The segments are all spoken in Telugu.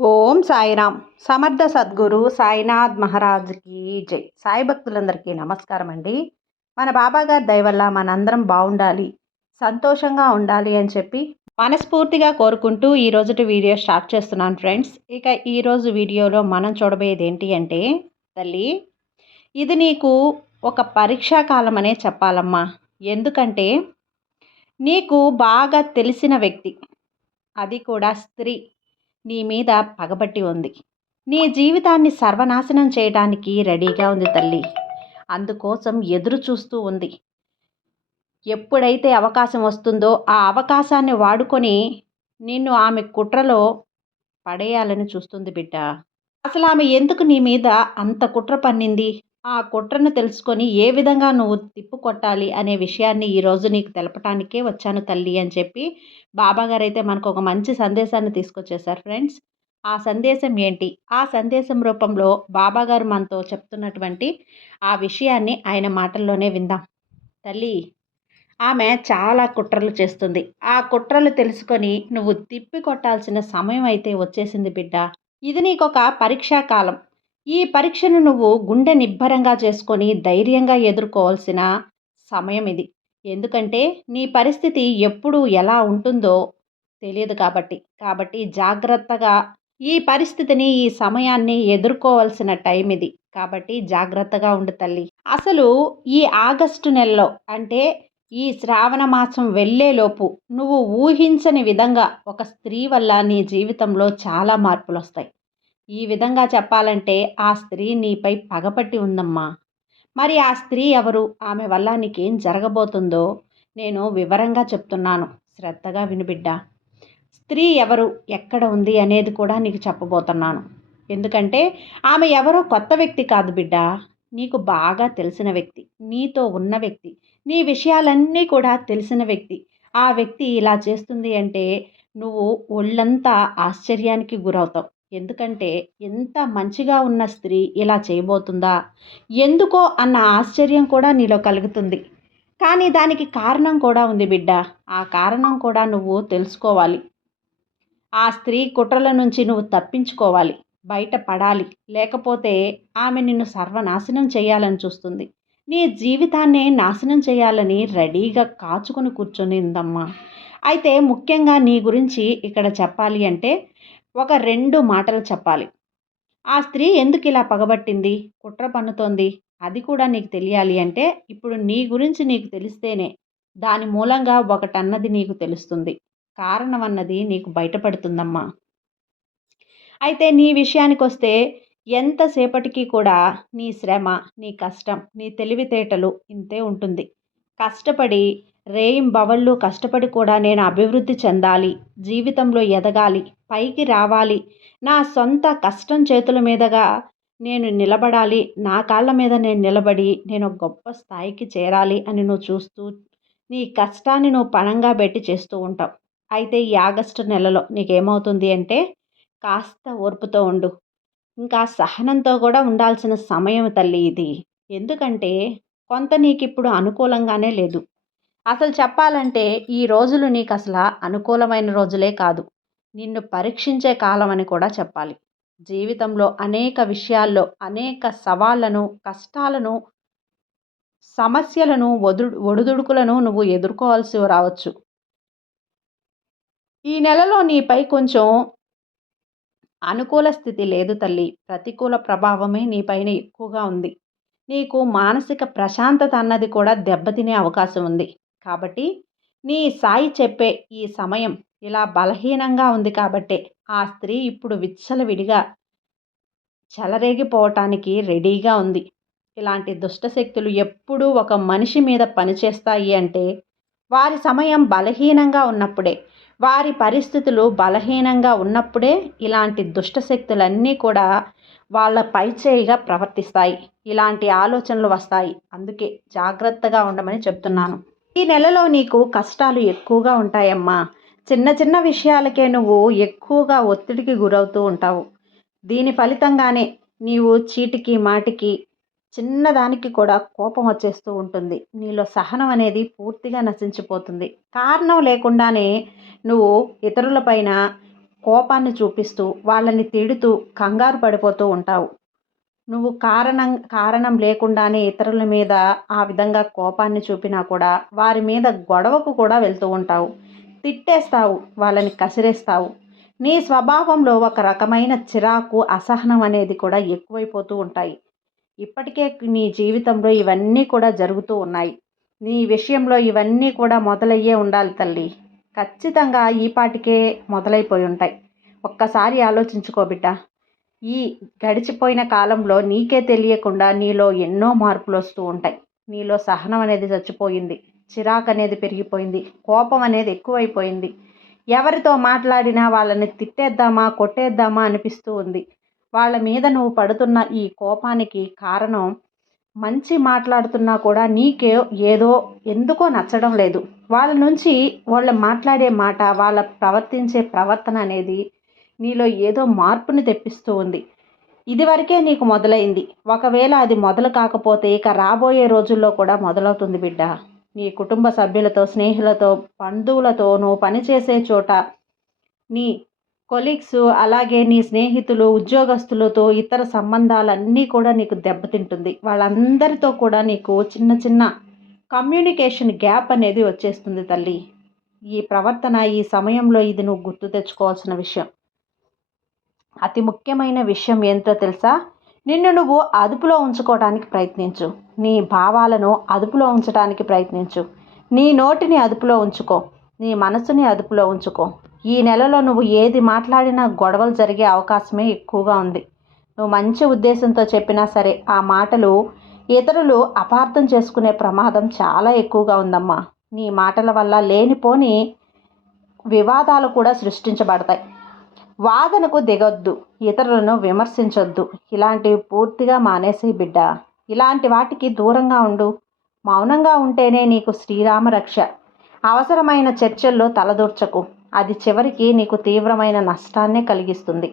ఓం సాయిరామ్. సమర్థ సద్గురు సాయినాథ్ మహారాజ్కి జై. సాయి భక్తులందరికీ నమస్కారం అండి. మన బాబాగారి దయ వల్ల మనందరం బాగుండాలి, సంతోషంగా ఉండాలి అని చెప్పి మనస్ఫూర్తిగా కోరుకుంటూ ఈ రోజుటి వీడియో స్టార్ట్ చేస్తున్నాను ఫ్రెండ్స్. ఇక ఈరోజు వీడియోలో మనం చూడబోయేది ఏంటి అంటే, తల్లి, ఇది నీకు ఒక పరీక్షా కాలం అనే చెప్పాలమ్మా. ఎందుకంటే నీకు బాగా తెలిసిన వ్యక్తి, అది కూడా స్త్రీ, నీ మీద పగబట్టి ఉంది. నీ జీవితాన్ని సర్వనాశనం చేయడానికి రెడీగా ఉంది తల్లి. అందుకోసం ఎదురు చూస్తూ ఉంది. ఎప్పుడైతే అవకాశం వస్తుందో ఆ అవకాశాన్ని వాడుకొని నిన్ను ఆమె కుట్రలో పడేయాలని చూస్తుంది బిడ్డ. అసలు ఆమె ఎందుకు నీ మీద అంత కుట్ర పన్నింది? ఆ కుట్రను తెలుసుకొని ఏ విధంగా నువ్వు తిప్పుకొట్టాలి అనే విషయాన్ని ఈరోజు నీకు తెలపటానికే వచ్చాను తల్లి అని చెప్పి బాబాగారు అయితే మనకు ఒక మంచి సందేశాన్ని తీసుకొచ్చేసారు ఫ్రెండ్స్. ఆ సందేశం ఏంటి? ఆ సందేశం రూపంలో బాబాగారు మనతో చెప్తున్నటువంటి ఆ విషయాన్ని ఆయన మాటల్లోనే విందాం. తల్లి, ఆమె చాలా కుట్రలు చేస్తుంది. ఆ కుట్రలు తెలుసుకొని నువ్వు తిప్పి కొట్టాల్సిన సమయం అయితే వచ్చేసింది బిడ్డ. ఇది నీకొక పరీక్షా కాలం. ఈ పరీక్షను నువ్వు గుండె నిబ్బరంగా చేసుకొని ధైర్యంగా ఎదుర్కోవాల్సిన సమయం ఇది. ఎందుకంటే నీ పరిస్థితి ఎప్పుడు ఎలా ఉంటుందో తెలియదు కాబట్టి జాగ్రత్తగా ఈ పరిస్థితిని, ఈ సమయాన్ని ఎదుర్కోవాల్సిన టైం ఇది. కాబట్టి జాగ్రత్తగా ఉండు తల్లి. అసలు ఈ ఆగస్టు నెలలో అంటే ఈ శ్రావణ మాసం వెళ్ళేలోపు నువ్వు ఊహించని విధంగా ఒక స్త్రీ వల్ల నీ జీవితంలో చాలా మార్పులు వస్తాయి. ఈ విధంగా చెప్పాలంటే ఆ స్త్రీ నీపై పగపట్టి ఉందమ్మా. మరి ఆ స్త్రీ ఎవరు? ఆమె వల్ల నీకేం జరగబోతుందో నేను వివరంగా చెప్తున్నాను. శ్రద్ధగా వినుబిడ్డ. స్త్రీ ఎవరు, ఎక్కడ ఉంది అనేది కూడా నీకు చెప్పబోతున్నాను. ఎందుకంటే ఆమె ఎవరో కొత్త వ్యక్తి కాదు బిడ్డ. నీకు బాగా తెలిసిన వ్యక్తి, నీతో ఉన్న వ్యక్తి, నీ విషయాలన్నీ కూడా తెలిసిన వ్యక్తి. ఆ వ్యక్తి ఇలా చేస్తుంది అంటే నువ్వు ఒళ్ళంతా ఆశ్చర్యానికి గురవుతావు. ఎందుకంటే ఎంత మంచిగా ఉన్న స్త్రీ ఇలా చేయబోతుందా, ఎందుకో అన్న ఆశ్చర్యం కూడా నీలో కలుగుతుంది. కానీ దానికి కారణం కూడా ఉంది బిడ్డ. ఆ కారణం కూడా నువ్వు తెలుసుకోవాలి. ఆ స్త్రీ కుట్రల నుంచి నువ్వు తప్పించుకోవాలి, బయటపడాలి. లేకపోతే ఆమె నిన్ను సర్వనాశనం చేయాలని చూస్తుంది. నీ జీవితాన్నే నాశనం చేయాలని రెడీగా కాచుకొని కూర్చొనిందమ్మా. అయితే ముఖ్యంగా నీ గురించి ఇక్కడ చెప్పాలి అంటే ఒక 2 మాటలు చెప్పాలి. ఆ స్త్రీ ఎందుకు ఇలా పగబట్టింది, కుట్ర పన్నుతోంది, అది కూడా నీకు తెలియాలి అంటే ఇప్పుడు నీ గురించి నీకు తెలిస్తేనే దాని మూలంగా ఒకటన్నది నీకు తెలుస్తుంది. కారణం అన్నది నీకు బయటపడుతుందమ్మా. అయితే నీ విషయానికొస్తే ఎంతసేపటికి కూడా నీ శ్రమ, నీ కష్టం, నీ తెలివితేటలు ఇంతే ఉంటుంది. కష్టపడి రేయింబవళ్ళు కష్టపడి కూడా నేను అభివృద్ధి చెందాలి, జీవితంలో ఎదగాలి, పైకి రావాలి, నా సొంత కష్టం చేతుల మీదుగా నేను నిలబడాలి, నా కాళ్ళ మీద నేను నిలబడి నేను ఒక గొప్ప స్థాయికి చేరాలి అని నువ్వు చూస్తూ నీ కష్టాన్ని నువ్వు పణంగా పెట్టి చేస్తూ ఉంటావు. అయితే ఈ ఆగస్టు నెలలో నీకేమవుతుంది అంటే కాస్త ఓర్పుతో ఉండు. ఇంకా సహనంతో కూడా ఉండాల్సిన సమయం తల్లి ఇది. ఎందుకంటే కొంత నీకిప్పుడు అనుకూలంగానే లేదు. అసలు చెప్పాలంటే ఈ రోజులు నీకు అసలు అనుకూలమైన రోజులే కాదు. నిన్ను పరీక్షించే కాలం అని కూడా చెప్పాలి. జీవితంలో అనేక విషయాల్లో అనేక సవాళ్లను, కష్టాలను, సమస్యలను, ఒడిదుడుకులను నువ్వు ఎదుర్కోవాల్సి రావచ్చు. ఈ నెలలో నీపై కొంచెం అనుకూల స్థితి లేదు తల్లి. ప్రతికూల ప్రభావమే నీపైన ఎక్కువగా ఉంది. నీకు మానసిక ప్రశాంతత అన్నది కూడా దెబ్బతినే అవకాశం ఉంది. కాబట్టి నీ సాయి చెప్పే ఈ సమయం ఇలా బలహీనంగా ఉంది కాబట్టే ఆ స్త్రీ ఇప్పుడు విచ్చలవిడిగా చెలరేగిపోవటానికి రెడీగా ఉంది. ఇలాంటి దుష్టశక్తులు ఎప్పుడూ ఒక మనిషి మీద పనిచేస్తాయి అంటే వారి సమయం బలహీనంగా ఉన్నప్పుడే, వారి పరిస్థితులు బలహీనంగా ఉన్నప్పుడే ఇలాంటి దుష్టశక్తులన్నీ కూడా వాళ్ళ పైచేయిగా ప్రవర్తిస్తాయి. ఇలాంటి ఆలోచనలు వస్తాయి. అందుకే జాగ్రత్తగా ఉండమని చెప్తున్నాను. ఈ నెలలో నీకు కష్టాలు ఎక్కువగా ఉంటాయమ్మా. చిన్న చిన్న విషయాలకే నువ్వు ఎక్కువగా ఒత్తిడికి గురవుతూ ఉంటావు. దీని ఫలితంగానే నీవు చీటికి మాటికి చిన్నదానికి కూడా కోపం వచ్చేస్తూ ఉంటుంది. నీలో సహనం అనేది పూర్తిగా నశించిపోతుంది. కారణం లేకుండానే నువ్వు ఇతరులపైన కోపాన్ని చూపిస్తూ వాళ్ళని తిడుతూ కంగారు పడిపోతూ ఉంటావు. నువ్వు కారణం లేకుండానే ఇతరుల మీద ఆ విధంగా కోపాన్ని చూపినా కూడా వారి మీద గొడవకు కూడా వెళ్తూ ఉంటావు. తిట్టేస్తావు, వాళ్ళని కసిరేస్తావు. నీ స్వభావంలో ఒక రకమైన చిరాకు, అసహనం అనేది కూడా ఎక్కువైపోతూ ఉంటాయి. ఇప్పటికే నీ జీవితంలో ఇవన్నీ కూడా జరుగుతూ ఉన్నాయి. నీ విషయంలో ఇవన్నీ కూడా మొదలయ్యే ఉండాలి తల్లి. ఖచ్చితంగా ఈ పాటికే మొదలైపోయి ఉంటాయి. ఒక్కసారి ఆలోచించుకో బిడ్డ. ఈ గడిచిపోయిన కాలంలో నీకే తెలియకుండా నీలో ఎన్నో మార్పులు వస్తూ ఉంటాయి. నీలో సహనం అనేది చచ్చిపోయింది. చిరాకు అనేది పెరిగిపోయింది. కోపం అనేది ఎక్కువైపోయింది. ఎవరితో మాట్లాడినా వాళ్ళని తిట్టేద్దామా, కొట్టేద్దామా అనిపిస్తూ ఉంది. వాళ్ళ మీద నువ్వు పడుతున్న ఈ కోపానికి కారణం మంచి మాట్లాడుతున్నా కూడా నీకే ఏదో ఎందుకో నచ్చడం లేదు. వాళ్ళ నుంచి వాళ్ళు మాట్లాడే మాట, వాళ్ళ ప్రవర్తించే ప్రవర్తన అనేది నీలో ఏదో మార్పుని తెప్పిస్తూ ఉంది. ఇదివరకే నీకు మొదలైంది. ఒకవేళ అది మొదలు కాకపోతే ఇక రాబోయే రోజుల్లో కూడా మొదలవుతుంది బిడ్డ. నీ కుటుంబ సభ్యులతో, స్నేహితులతో, బంధువులతో, నువ్వు పనిచేసే చోట నీ కొలీగ్స్, అలాగే నీ స్నేహితులు, ఉద్యోగస్తులతో ఇతర సంబంధాలన్నీ కూడా నీకు దెబ్బతింటుంది. వాళ్ళందరితో కూడా నీకు చిన్న చిన్న కమ్యూనికేషన్ గ్యాప్ అనేది వచ్చేస్తుంది తల్లి. ఈ ప్రవర్తన ఈ సమయంలో ఇది నువ్వు గుర్తు తెచ్చుకోవాల్సిన విషయం. అతి ముఖ్యమైన విషయం ఏంటో తెలుసా? నిన్ను నువ్వు అదుపులో ఉంచుకోవడానికి ప్రయత్నించు. నీ భావాలను అదుపులో ఉంచడానికి ప్రయత్నించు. నీ నోటిని అదుపులో ఉంచుకో. నీ మనసుని అదుపులో ఉంచుకో. ఈ నెలలో నువ్వు ఏది మాట్లాడినా గొడవలు జరిగే అవకాశమే ఎక్కువగా ఉంది. నువ్వు మంచి ఉద్దేశంతో చెప్పినా సరే ఆ మాటలు ఇతరులు అపార్థం చేసుకునే ప్రమాదం చాలా ఎక్కువగా ఉందమ్మా. నీ మాటల వల్ల లేనిపోని వివాదాలు కూడా సృష్టించబడతాయి. వాదనకు దిగొద్దు, ఇతరులను విమర్శించొద్దు. ఇలాంటివి పూర్తిగా మానేసి బిడ్డ. ఇలాంటి వాటికి దూరంగా ఉండు. మౌనంగా ఉంటేనే నీకు శ్రీరామ రక్ష. అవసరమైన చర్చల్లో తలదూర్చకు. అది చివరికి నీకు తీవ్రమైన నష్టాన్నే కలిగిస్తుంది.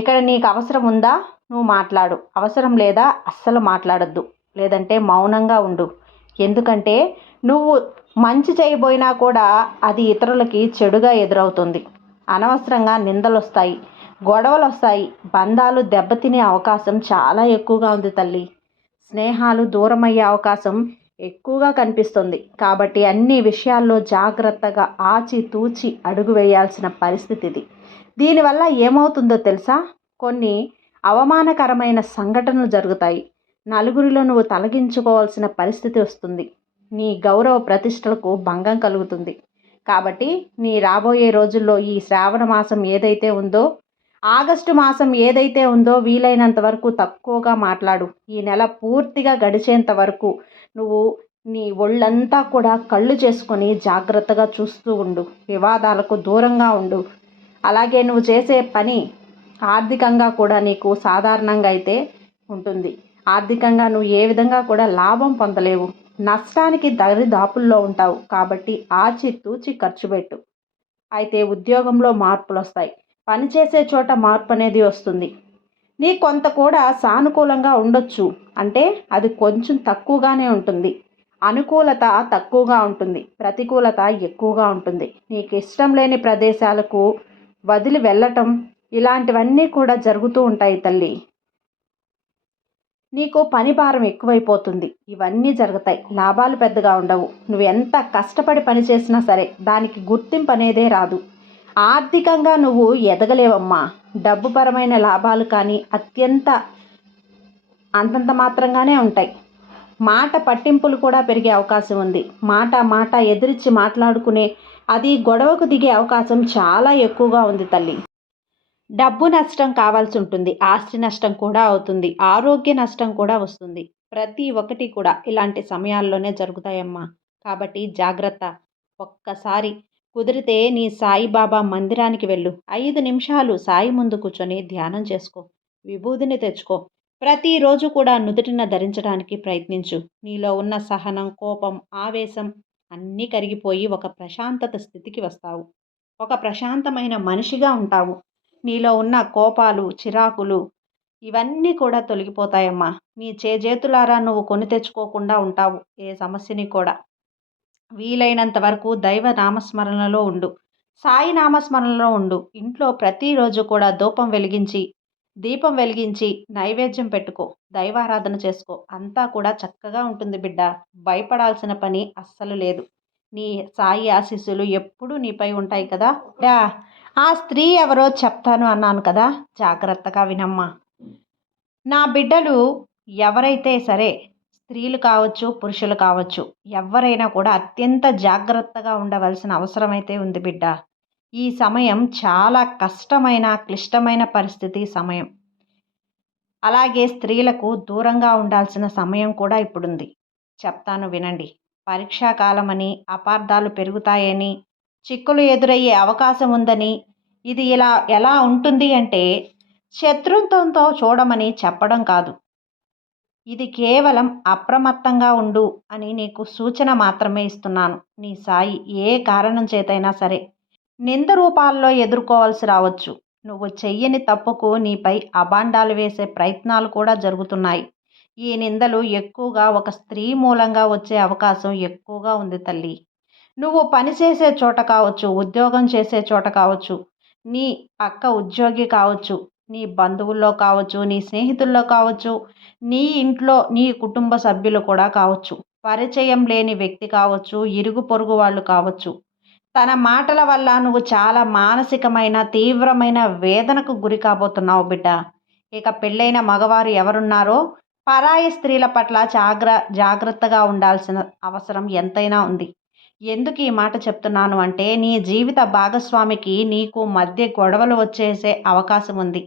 ఇక్కడ నీకు అవసరం ఉందా, నువ్వు మాట్లాడు. అవసరం లేదా, అస్సలు మాట్లాడొద్దు. లేదంటే మౌనంగా ఉండు. ఎందుకంటే నువ్వు మంచి చేయబోయినా కూడా అది ఇతరులకి చెడుగా ఎదురవుతుంది. అనవసరంగా నిందలు వస్తాయి, గొడవలు వస్తాయి, బంధాలు దెబ్బతినే అవకాశం చాలా ఎక్కువగా ఉంది తల్లి. స్నేహాలు దూరమయ్యే అవకాశం ఎక్కువగా కనిపిస్తుంది. కాబట్టి అన్ని విషయాల్లో జాగ్రత్తగా ఆచితూచి అడుగు వేయాల్సిన పరిస్థితి ఇది. దీనివల్ల ఏమవుతుందో తెలుసా? కొన్ని అవమానకరమైన సంఘటనలు జరుగుతాయి. నలుగురిలో నువ్వు తలగించుకోవాల్సిన పరిస్థితి వస్తుంది. నీ గౌరవ ప్రతిష్టలకు భంగం కలుగుతుంది. కాబట్టి నీ రాబోయే రోజుల్లో ఈ శ్రావణ మాసం ఏదైతే ఉందో, ఆగస్టు మాసం ఏదైతే ఉందో వీలైనంత వరకు తక్కువగా మాట్లాడు. ఈ నెల పూర్తిగా గడిచేంత వరకు నువ్వు నీ ఒళ్ళంతా కూడా కళ్ళు చేసుకొని జాగ్రత్తగా చూస్తూ ఉండు. వివాదాలకు దూరంగా ఉండు. అలాగే నువ్వు చేసే పని ఆర్థికంగా కూడా నీకు సాధారణంగా అయితే ఉంటుంది. ఆర్థికంగా నువ్వు ఏ విధంగా కూడా లాభం పొందలేవు. నష్టానికి దరిదాపుల్లో ఉంటావు. కాబట్టి ఆచితూచి ఖర్చు పెట్టు. అయితే ఉద్యోగంలో మార్పులు వస్తాయి. పనిచేసే చోట మార్పు అనేది వస్తుంది. నీ కొంత కూడా సానుకూలంగా ఉండొచ్చు. అంటే అది కొంచెం తక్కువగానే ఉంటుంది. అనుకూలత తక్కువగా ఉంటుంది, ప్రతికూలత ఎక్కువగా ఉంటుంది. నీకు ఇష్టం లేని ప్రదేశాలకు వదిలి వెళ్ళటం ఇలాంటివన్నీ కూడా జరుగుతూ ఉంటాయి తల్లి. నీకు పని భారం ఎక్కువైపోతుంది. ఇవన్నీ జరుగుతాయి. లాభాలు పెద్దగా ఉండవు. నువ్వు ఎంత కష్టపడి పని చేసినా సరే దానికి గుర్తింపు అనేదే రాదు. ఆర్థికంగా నువ్వు ఎదగలేవమ్మా. డబ్బుపరమైన లాభాలు కానీ అంతంత మాత్రంగానే ఉంటాయి. మాట పట్టింపులు కూడా పెరిగే అవకాశం ఉంది. మాట ఎదిరించి మాట్లాడుకునే అది గొడవకు దిగే అవకాశం చాలా ఎక్కువగా ఉంది తల్లి. డబ్బు నష్టం కావాల్సి ఉంటుంది. ఆస్తి నష్టం కూడా అవుతుంది. ఆరోగ్య నష్టం కూడా వస్తుంది. ప్రతి ఒక్కటి కూడా ఇలాంటి సమయాల్లోనే జరుగుతాయమ్మా. కాబట్టి జాగ్రత్త. ఒక్కసారి కుదిరితే నీ సాయిబాబా మందిరానికి వెళ్ళు. 5 నిమిషాలు సాయి ముందు కూర్చొని ధ్యానం చేసుకో. విభూదిని తెచ్చుకో. ప్రతిరోజు కూడా నుదుటిన ధరించడానికి ప్రయత్నించు. నీలో ఉన్న సహనం, కోపం, ఆవేశం అన్నీ కరిగిపోయి ఒక ప్రశాంతత స్థితికి వస్తావు. ఒక ప్రశాంతమైన మనిషిగా ఉంటావు. నీలో ఉన్న కోపాలు, చిరాకులు ఇవన్నీ కూడా తొలగిపోతాయమ్మా. నీ చేజేతులారా నువ్వు కొని తెచ్చుకోకుండా ఉంటావు ఏ సమస్యని కూడా. వీలైనంత వరకు దైవ నామస్మరణలో ఉండు. సాయి నామస్మరణలో ఉండు. ఇంట్లో ప్రతిరోజు కూడా దీపం వెలిగించి నైవేద్యం పెట్టుకో. దైవారాధన చేసుకో. అంతా కూడా చక్కగా ఉంటుంది బిడ్డ. భయపడాల్సిన పని అస్సలు లేదు. నీ సాయి ఆశీస్సులు ఎప్పుడూ నీపై ఉంటాయి కదా బిడ్డా. ఆ స్త్రీ ఎవరో చెప్తాను అన్నాను కదా, జాగ్రత్తగా వినమ్మా. నా బిడ్డలు ఎవరైతే సరే, స్త్రీలు కావచ్చు, పురుషులు కావచ్చు, ఎవరైనా కూడా అత్యంత జాగ్రత్తగా ఉండవలసిన అవసరమైతే ఉంది బిడ్డ. ఈ సమయం చాలా కష్టమైన, క్లిష్టమైన పరిస్థితి సమయం. అలాగే స్త్రీలకు దూరంగా ఉండాల్సిన సమయం కూడా ఇప్పుడుంది. చెప్తాను వినండి. పరీక్షాకాలమని, అపార్థాలు పెరుగుతాయని, చిక్కులు ఎదురయ్యే అవకాశం ఉందని, ఇది ఎలా ఉంటుంది అంటే శత్రుత్వంతో చూడమని చెప్పడం కాదు. ఇది కేవలం అప్రమత్తంగా ఉండు అని నీకు సూచన మాత్రమే ఇస్తున్నాను. నీ సాయి ఏ కారణం చేతైనా సరే నింద రూపాల్లో ఎదుర్కోవాల్సి రావచ్చు. నువ్వు చెయ్యని తప్పుకు నీపై అబాండాలు వేసే ప్రయత్నాలు కూడా జరుగుతున్నాయి. ఈ నిందలు ఎక్కువగా ఒక స్త్రీ మూలంగా వచ్చే అవకాశం ఎక్కువగా ఉంది తల్లి. నువ్వు పనిచేసే చోట కావచ్చు, ఉద్యోగం చేసే చోట కావచ్చు, నీ పక్క ఉద్యోగి కావచ్చు, నీ బంధువుల్లో కావచ్చు, నీ స్నేహితుల్లో కావచ్చు, నీ ఇంట్లో నీ కుటుంబ సభ్యులు కూడా కావచ్చు, పరిచయం లేని వ్యక్తి కావచ్చు, ఇరుగు పొరుగు వాళ్ళు కావచ్చు. తన మాటల వల్ల నువ్వు చాలా మానసికమైన తీవ్రమైన వేదనకు గురి కాబోతున్నావు బిడ్డ. ఇక పెళ్ళైన మగవారు ఎవరున్నారో పరాయి స్త్రీల పట్ల జాగ్రత్తగా ఉండాల్సిన అవసరం ఎంతైనా ఉంది. ఎందుకు ఈ మాట చెప్తున్నాను అంటే నీ జీవిత భాగస్వామికి నీకు మధ్య గొడవలు వచ్చేసే అవకాశం ఉంది.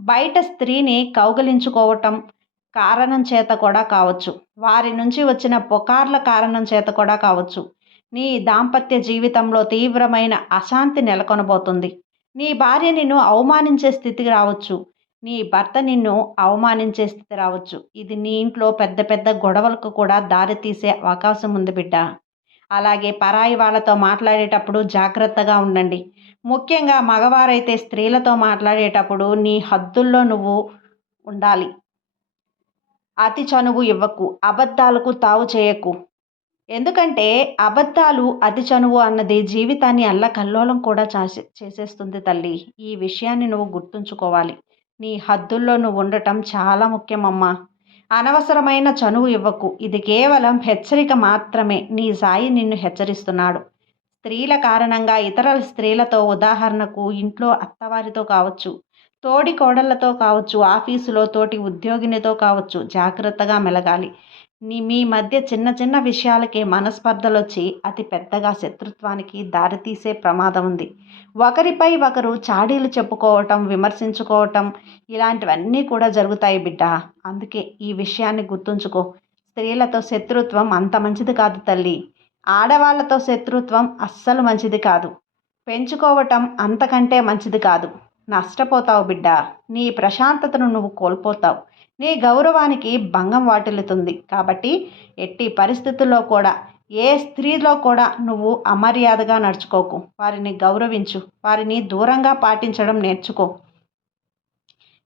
బయట స్త్రీని కౌగిలించుకోవటం కారణం చేత కూడా కావచ్చు, వారి నుంచి వచ్చిన పుకార్ల కారణం చేత కూడా కావచ్చు. నీ దాంపత్య జీవితంలో తీవ్రమైన అశాంతి నెలకొనబోతుంది. నీ భార్య నిన్ను అవమానించే స్థితికి రావచ్చు. నీ భర్త నిన్ను అవమానించే స్థితి రావచ్చు. ఇది నీ ఇంట్లో పెద్ద పెద్ద గొడవలకు కూడా దారితీసే అవకాశం ఉంది బిడ్డ. అలాగే పరాయి వాళ్ళతో మాట్లాడేటప్పుడు జాగ్రత్తగా ఉండండి. ముఖ్యంగా మగవారైతే స్త్రీలతో మాట్లాడేటప్పుడు నీ హద్దుల్లో నువ్వు ఉండాలి. అతి చనువు ఇవ్వకు, అబద్ధాలకు తావు చేయకు. ఎందుకంటే అబద్ధాలు, అతి చనువు అన్నది జీవితాన్ని అల్లకల్లోలం కూడా చేసేస్తుంది తల్లి. ఈ విషయాన్ని నువ్వు గుర్తుంచుకోవాలి. నీ హద్దుల్లో నువ్వు ఉండటం చాలా ముఖ్యమమ్మా. అనవసరమైన చనువు ఇవ్వకు. ఇది కేవలం హెచ్చరిక మాత్రమే. నీ సాయి నిన్ను హెచ్చరిస్తున్నాడు. స్త్రీల కారణంగా ఇతర స్త్రీలతో, ఉదాహరణకు ఇంట్లో అత్తవారితో కావచ్చు, తోడి కోడళ్లతో కావచ్చు, ఆఫీసులో తోటి ఉద్యోగినితో కావచ్చు, జాగ్రత్తగా మెలగాలి. మీ మధ్య చిన్న చిన్న విషయాలకే మనస్పర్ధలు వచ్చి అతి పెద్దగా శత్రుత్వానికి దారితీసే ప్రమాదం ఉంది. ఒకరిపై ఒకరు చాడీలు చెప్పుకోవటం, విమర్శించుకోవటం, ఇలాంటివన్నీ కూడా జరుగుతాయి బిడ్డ. అందుకే ఈ విషయాన్ని గుర్తుంచుకో. స్త్రీలతో శత్రుత్వం అంత మంచిది కాదు తల్లి. ఆడవాళ్లతో శత్రుత్వం అస్సలు మంచిది కాదు. పెంచుకోవటం అంతకంటే మంచిది కాదు. నష్టపోతావు బిడ్డ. నీ ప్రశాంతతను నువ్వు కోల్పోతావు. నీ గౌరవానికి భంగం వాటిల్లుతుంది. కాబట్టి ఎట్టి పరిస్థితుల్లో కూడా ఏ స్త్రీలో కూడా నువ్వు అమర్యాదగా నడుచుకోకు. వారిని గౌరవించు. వారిని దూరంగా పాటించడం నేర్చుకో.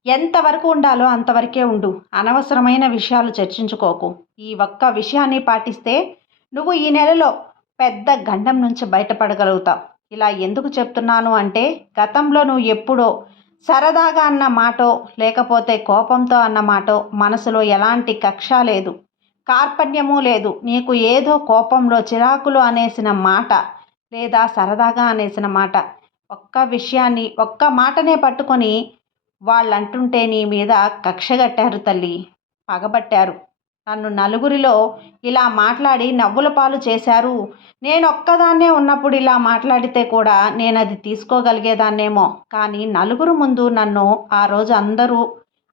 ఎంతవరకు ఉండాలో అంతవరకే ఉండు. అనవసరమైన విషయాలు చర్చించుకోకు. ఈ ఒక్క విషయాన్ని పాటిస్తే నువ్వు ఈ నెలలో పెద్ద గండం నుంచి బయటపడగలుగుతావు. ఇలా ఎందుకు చెప్తున్నాను అంటే గతంలో నువ్వు ఎప్పుడో సరదాగా అన్న మాటో, లేకపోతే కోపంతో అన్న మాటో, మనసులో ఎలాంటి కక్ష లేదు, కార్పణ్యము లేదు, నీకు ఏదో కోపంలో చిరాకులు అనేసిన మాట, లేదా సరదాగా అనేసిన మాట, ఒక్క మాటనే పట్టుకొని వాళ్ళంటుంటే నీ మీద కక్షగట్టారు తల్లి, పగబట్టారు. నన్ను నలుగురిలో ఇలా మాట్లాడి నవ్వుల పాలు చేశారు. నేను ఒక్కదాన్నే ఉన్నప్పుడు ఇలా మాట్లాడితే కూడా నేను అది తీసుకోగలిగేదాన్నేమో. కానీ నలుగురు ముందు నన్ను ఆ రోజు అందరూ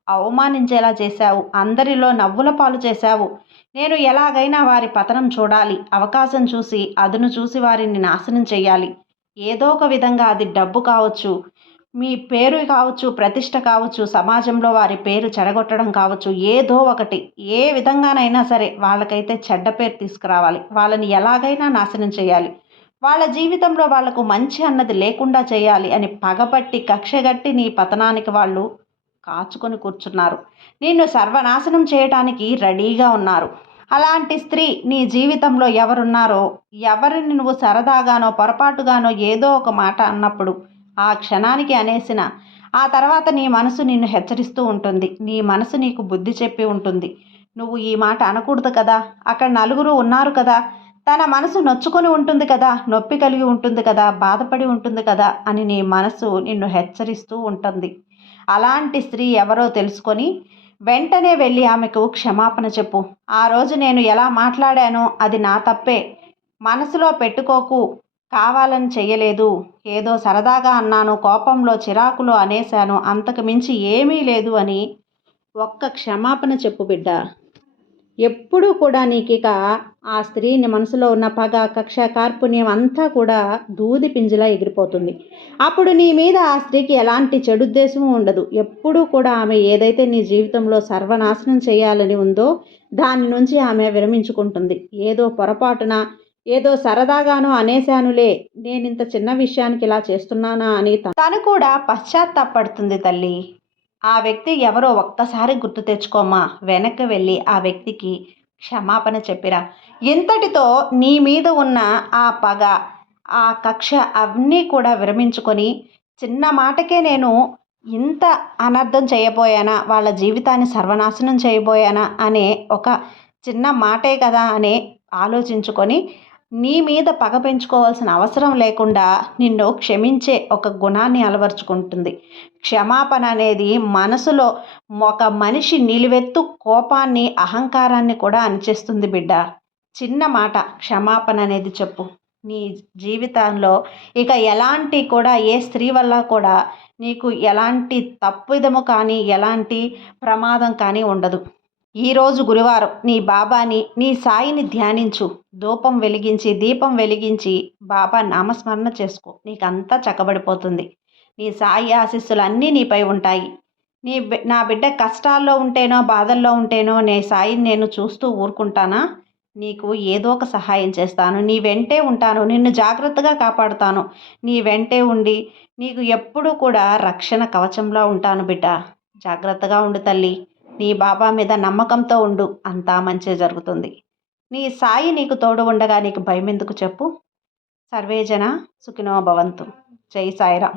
అవమానించేలా చేశావు. అందరిలో నవ్వుల పాలు చేశావు. నేను ఎలాగైనా వారి పతనం చూడాలి. అవకాశం చూసి, అదును చూసి వారిని నాశనం చేయాలి. ఏదో ఒక విధంగా, అది డబ్బు కావచ్చు, మీ పేరు కావచ్చు, ప్రతిష్ట కావచ్చు, సమాజంలో వారి పేరు చెడగొట్టడం కావచ్చు, ఏదో ఒకటి, ఏ విధంగానైనా సరే వాళ్ళకైతే చెడ్డ పేరు తీసుకురావాలి. వాళ్ళని ఎలాగైనా నాశనం చేయాలి. వాళ్ళ జీవితంలో వాళ్లకు మంచి అన్నది లేకుండా చేయాలి అని పగబట్టి, కక్షగట్టి నీ పతనానికి వాళ్ళు కాచుకొని కూర్చున్నారు. నిన్ను సర్వనాశనం చేయడానికి రెడీగా ఉన్నారు. అలాంటి స్త్రీ నీ జీవితంలో ఎవరున్నారో, ఎవరిని నువ్వు సరదాగానో పొరపాటుగానో ఏదో ఒక మాట అన్నప్పుడు ఆ క్షణానికి అనేసిన ఆ తర్వాత నీ మనసు నిన్ను హెచ్చరిస్తూ ఉంటుంది. నీ మనసు నీకు బుద్ధి చెప్పి ఉంటుంది. నువ్వు ఈ మాట అనకూడదు కదా, అక్కడ నలుగురు ఉన్నారు కదా, తన మనసు నొచ్చుకొని ఉంటుంది కదా, నొప్పి కలిగి ఉంటుంది కదా, బాధపడి ఉంటుంది కదా అని నీ మనసు నిన్ను హెచ్చరిస్తూ ఉంటుంది. అలాంటి స్త్రీ ఎవరో తెలుసుకొని వెంటనే వెళ్ళి ఆమెకు క్షమాపణ చెప్పు. ఆ రోజు నేను ఎలా మాట్లాడానో అది నా తప్పే, మనసులో పెట్టుకోకు, కావాలని చెయ్యలేదు, ఏదో సరదాగా అన్నాను, కోపంలో చిరాకులో అనేశాను, అంతకు మించి ఏమీ లేదు అని ఒక్క క్షమాపణ చెప్పు బిడ్డ. ఎప్పుడూ కూడా నీకిక ఆ స్త్రీని మనసులో ఉన్న పగ, కక్ష, కార్పుణ్యం అంతా కూడా దూది పింజలా ఎగిరిపోతుంది. అప్పుడు నీ మీద ఆ స్త్రీకి ఎలాంటి చెడుద్దేశము ఉండదు. ఎప్పుడూ కూడా ఆమె ఏదైతే నీ జీవితంలో సర్వనాశనం చేయాలని ఉందో దాని నుంచి ఆమె విరమించుకుంటుంది. ఏదో పొరపాటున ఏదో సరదాగానో అనేశానులే, నేనింత చిన్న విషయానికి ఇలా చేస్తున్నానా అని తను కూడా పశ్చాత్తాపడుతుంది తల్లి. ఆ వ్యక్తి ఎవరో ఒక్కసారి గుర్తు తెచ్చుకోమ్మా. వెనక్కి వెళ్ళి ఆ వ్యక్తికి క్షమాపణ చెప్పిరా. ఇంతటితో నీ మీద ఉన్న ఆ పగ, ఆ కక్ష అన్నీ కూడా విరమించుకొని, చిన్న మాటకే నేను ఇంత అనర్థం చేయబోయానా, వాళ్ళ జీవితాన్ని సర్వనాశనం చేయబోయానా అనే ఒక చిన్న మాటే కదా అని ఆలోచించుకొని నీ మీద పగ పెంచుకోవాల్సిన అవసరం లేకుండా నిన్ను క్షమించే ఒక గుణాన్ని అలవర్చుకుంటుంది. క్షమాపణ అనేది మనసులో ఒక మనిషి నిలువెత్తు కోపాన్ని, అహంకారాన్ని కూడా అణిచేస్తుంది బిడ్డ. చిన్న మాట క్షమాపణ అనేది చెప్పు. నీ జీవితంలో ఇక ఎలాంటి కూడా ఏ స్త్రీ వల్ల కూడా నీకు ఎలాంటి తప్పిదము కానీ, ఎలాంటి ప్రమాదం కానీ ఉండదు. ఈరోజు గురువారం నీ బాబాని, నీ సాయిని ధ్యానించు. ధూపం వెలిగించి, దీపం వెలిగించి బాబా నామస్మరణ చేసుకో. నీకంతా చక్కబడిపోతుంది. నీ సాయి ఆశీస్సులు అన్నీ నీపై ఉంటాయి. నా బిడ్డ కష్టాల్లో ఉంటేనో, బాధల్లో ఉంటేనో నీ సాయిని నేను చూస్తూ ఊరుకుంటానా? నీకు ఏదో ఒక సహాయం చేస్తాను. నీ వెంటే ఉంటాను. నిన్ను జాగ్రత్తగా కాపాడుతాను. నీ వెంటే ఉండి నీకు ఎప్పుడూ కూడా రక్షణ కవచంలా ఉంటాను బిడ్డ. జాగ్రత్తగా ఉండు తల్లి. నీ బాబా మీద నమ్మకంతో ఉండు. అంతా మంచే జరుగుతుంది. నీ సాయి నీకు తోడు ఉండగా నీకు భయం ఎందుకు చెప్పు. సర్వేజన సుఖినో భవంతు. జై సాయిరాం.